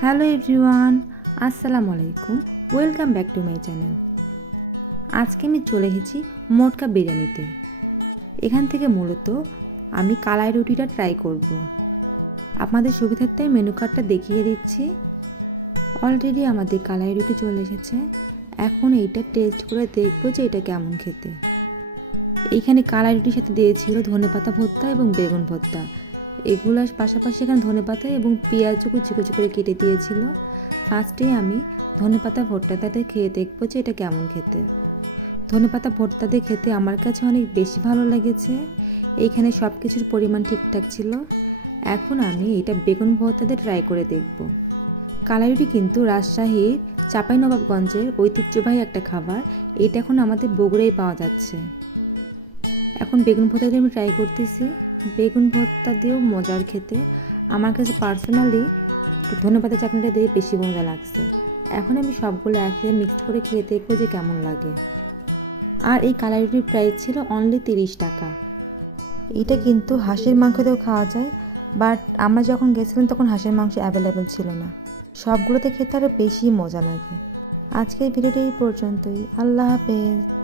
Hello everyone, আসসালামু আলাইকুম। Welcome back to my channel. আজকে আমি চলে এসেছি মোটকা বিরিয়ানিতে। এখান থেকে মূলত আমি কালাই রুটিটা ট্রাই করব। আপনাদের সুবিধার্থে মেনু কার্ডটা দেখিয়ে দিচ্ছি। অলরেডি আমাদের কালাই রুটি চলে এসেছে। এখন এইটা টেস্ট করে দেখবো যে এটা কেমন খেতে। এইখানে কালাই রুটির সাথে দিয়েছিল ধনেপাতা ভর্তা এবং বেগুন ভর্তা। এগুলোর পাশাপাশি এখানে ধনেপাতা এবং পেঁয়াজও কুচি কুচি করে কেটে দিয়েছিল। ফার্স্টেই আমি ধনেপাতা ভর্তাটাতে খেয়ে দেখবো যে এটা কেমন খেতে। ধনেপাতা ভর্তা দিয়ে খেতে আমার কাছে অনেক বেশি ভালো লেগেছে। এইখানে সব কিছুর পরিমাণ ঠিকঠাক ছিল। এখন আমি এটা বেগুন ভর্তাতে ট্রাই করে দেখব। কালাই রুটি কিন্তু রাজশাহীর চাঁপাইনবাবগঞ্জের ঐতিহ্যবাহী একটা খাবার। এটা এখন আমাদের বগুড়ায় পাওয়া যাচ্ছে। এখন বেগুন ভর্তা দিয়ে আমি ট্রাই করতেছি। বেগুন ভর্তা দিয়েও মজার খেতে। আমার কাছে পার্সোনালি ধনেপাতা চাটনিটা দিয়ে বেশি মজা লাগছে। এখন আমি সবগুলো একসাথে মিক্সড করে খেয়ে দেখবো যে কেমন লাগে। আর এই কালাই রুটির প্রাইস ছিল অনলি 30 টাকা। এটা কিন্তু হাঁসের মাংস দিয়েও খাওয়া যায়, বাট আমরা যখন গেছিলাম তখন হাঁসের মাংস অ্যাভেলেবেল ছিল না। সবগুলোতে খেতে আরও বেশি মজা লাগে। আজকের ভিডিওটি এই পর্যন্তই। আল্লাহ হাফেজ।